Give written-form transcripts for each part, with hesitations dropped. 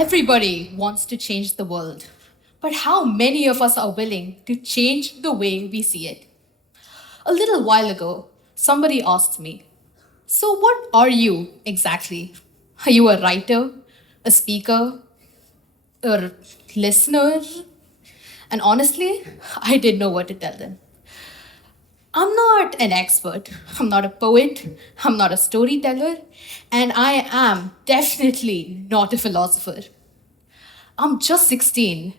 Everybody wants to change the world, but how many of us are willing to change the way we see it? A little while ago, somebody asked me, "So, what are you exactly? Are you a writer, a speaker, a listener?" And honestly, I didn't know what to tell them. I'm not an expert. I'm not a poet. I'm not a storyteller. And I am definitely not a philosopher. I'm just 16,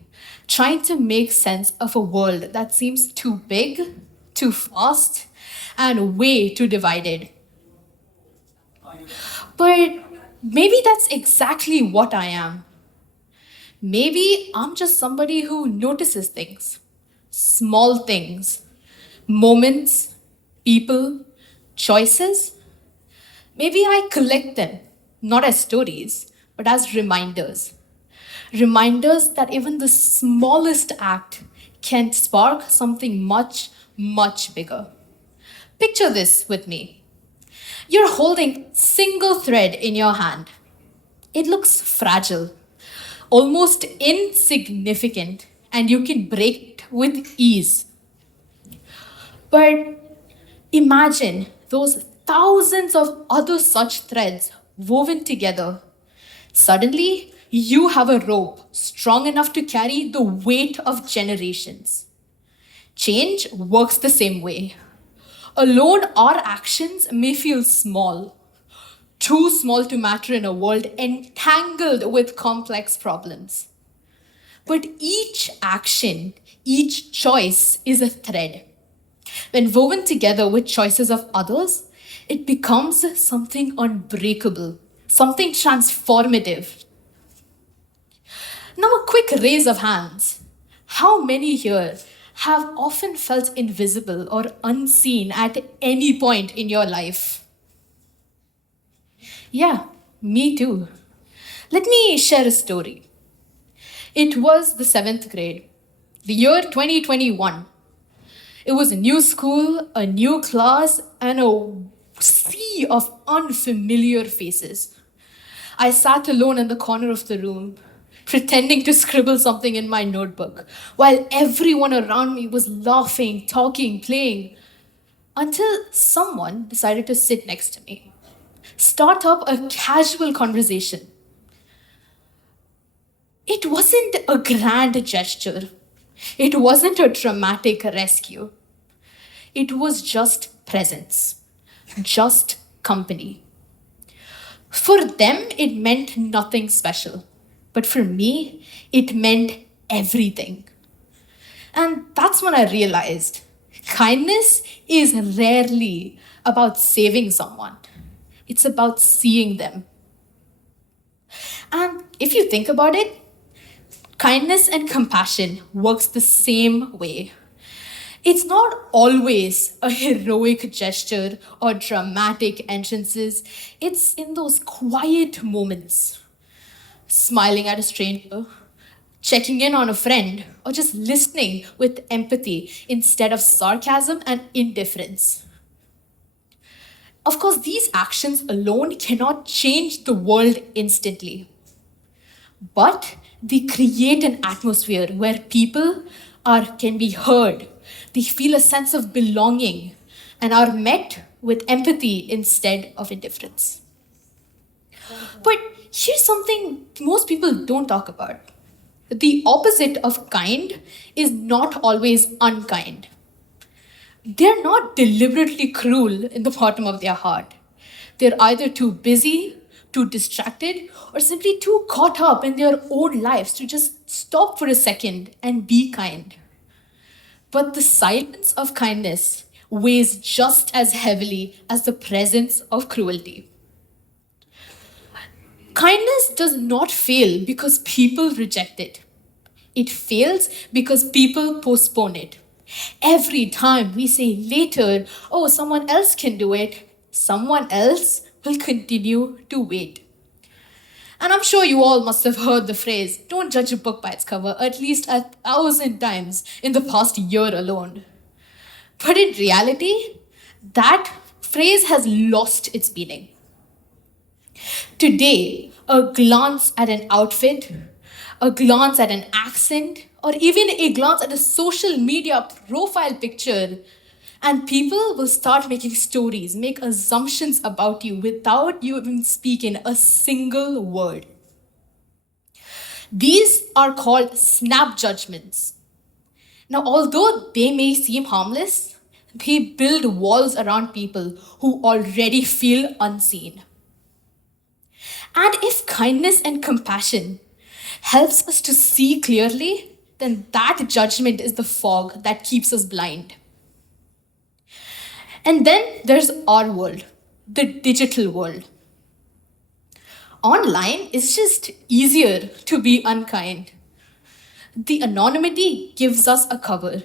trying to make sense of a world that seems too big, too fast, and way too divided. But maybe that's exactly what I am. Maybe I'm just somebody who notices things, small things, moments, people, choices. Maybe I collect them, not as stories, but as reminders. Reminders that even the smallest act can spark something much, much bigger. Picture this with me. You're holding single thread in your hand. It looks fragile, almost insignificant, and you can break it with ease. But imagine those thousands of other such threads woven together. Suddenly, you have a rope strong enough to carry the weight of generations. Change works the same way. Alone, our actions may feel small, too small to matter in a world entangled with complex problems. But each action, each choice is a thread. When woven together with choices of others, it becomes something unbreakable, something transformative. Now, a quick raise of hands. How many here have often felt invisible or unseen at any point in your life? Yeah, me too. Let me share a story. It was the seventh grade, the year 2021. It was a new school, a new class, and a sea of unfamiliar faces. I sat alone in the corner of the room, pretending to scribble something in my notebook, while everyone around me was laughing, talking, playing, until someone decided to sit next to me, start up a casual conversation. It wasn't a grand gesture, it wasn't a dramatic rescue. It was just presence, just company. For them, it meant nothing special. But for me, it meant everything. And that's when I realized kindness is rarely about saving someone, it's about seeing them. And if you think about it, kindness and compassion works the same way. It's not always a heroic gesture or dramatic entrances. It's in those quiet moments. Smiling at a stranger, checking in on a friend, or just listening with empathy instead of sarcasm and indifference. Of course, these actions alone cannot change the world instantly, but they create an atmosphere where people can be heard, they feel a sense of belonging, and are met with empathy instead of indifference. But here's something most people don't talk about. The opposite of kind is not always unkind. They're not deliberately cruel in the bottom of their heart. They're either too busy, too distracted, or simply too caught up in their own lives to just stop for a second and be kind. But the silence of kindness weighs just as heavily as the presence of cruelty. Kindness does not fail because people reject it. It fails because people postpone it. Every time we say later, oh, someone else can do it, someone else will continue to wait. And I'm sure you all must have heard the phrase, don't judge a book by its cover, at least 1,000 times in the past year alone. But in reality, that phrase has lost its meaning. Today, A glance at an outfit, a glance at an accent, or even a glance at a social media profile picture, and people will start making stories, make assumptions about you without you even speaking a single word. These are called snap judgments. Now, although they may seem harmless, they build walls around people who already feel unseen. And if kindness and compassion helps us to see clearly, then that judgment is the fog that keeps us blind. And then there's our world, the digital world. Online, it's just easier to be unkind. The anonymity gives us a cover.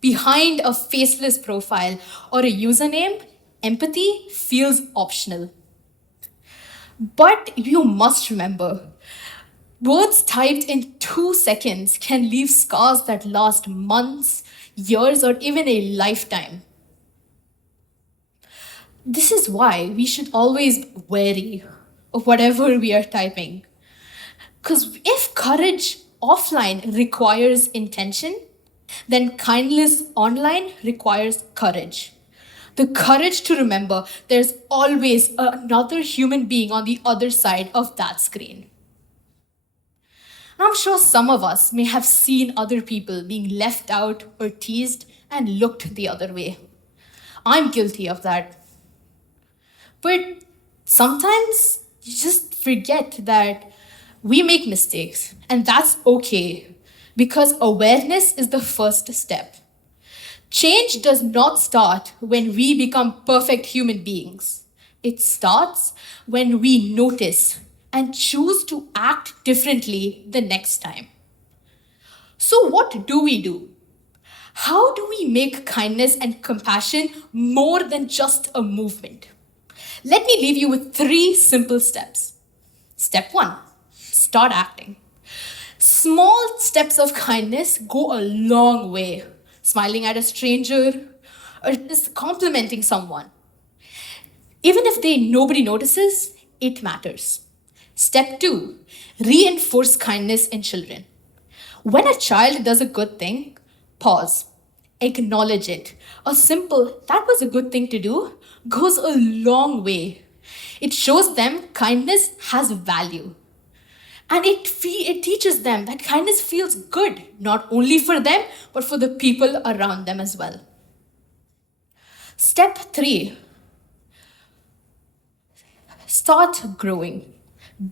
Behind a faceless profile or a username, empathy feels optional. But you must remember, words typed in 2 seconds can leave scars that last months, years, or even a lifetime. This is why we should always be wary of whatever we are typing. Because if courage offline requires intention, then kindness online requires courage. The courage to remember there's always another human being on the other side of that screen. I'm sure some of us may have seen other people being left out or teased and looked the other way. I'm guilty of that. But sometimes you just forget that we make mistakes, and that's okay because awareness is the first step. Change does not start when we become perfect human beings. It starts when we notice and choose to act differently the next time. So, what do we do? How do we make kindness and compassion more than just a movement? Let me leave you with 3 simple steps. Step 1, start acting. Small steps of kindness go a long way. Smiling at a stranger or just complimenting someone. Even if nobody notices, it matters. Step 2, reinforce kindness in children. When a child does a good thing, pause, acknowledge it. A simple, that was a good thing to do, goes a long way. It shows them kindness has value. And it teaches them that kindness feels good, not only for them, but for the people around them as well. Step 3, start growing.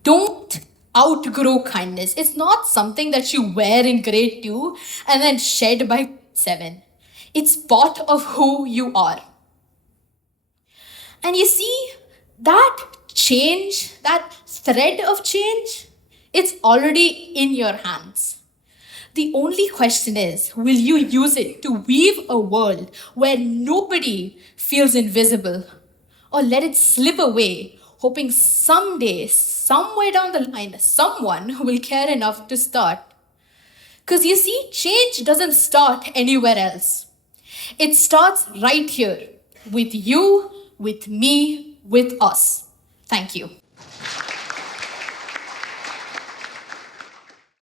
Don't outgrow kindness. It's not something that you wear in grade 2 and then shed by 7. It's part of who you are. And you see, that change, that thread of change, it's already in your hands. The only question is, will you use it to weave a world where nobody feels invisible? Or let it slip away, hoping someday, somewhere down the line, someone will care enough to start? Because you see, change doesn't start anywhere else. It starts right here, with you, with me, with us. Thank you.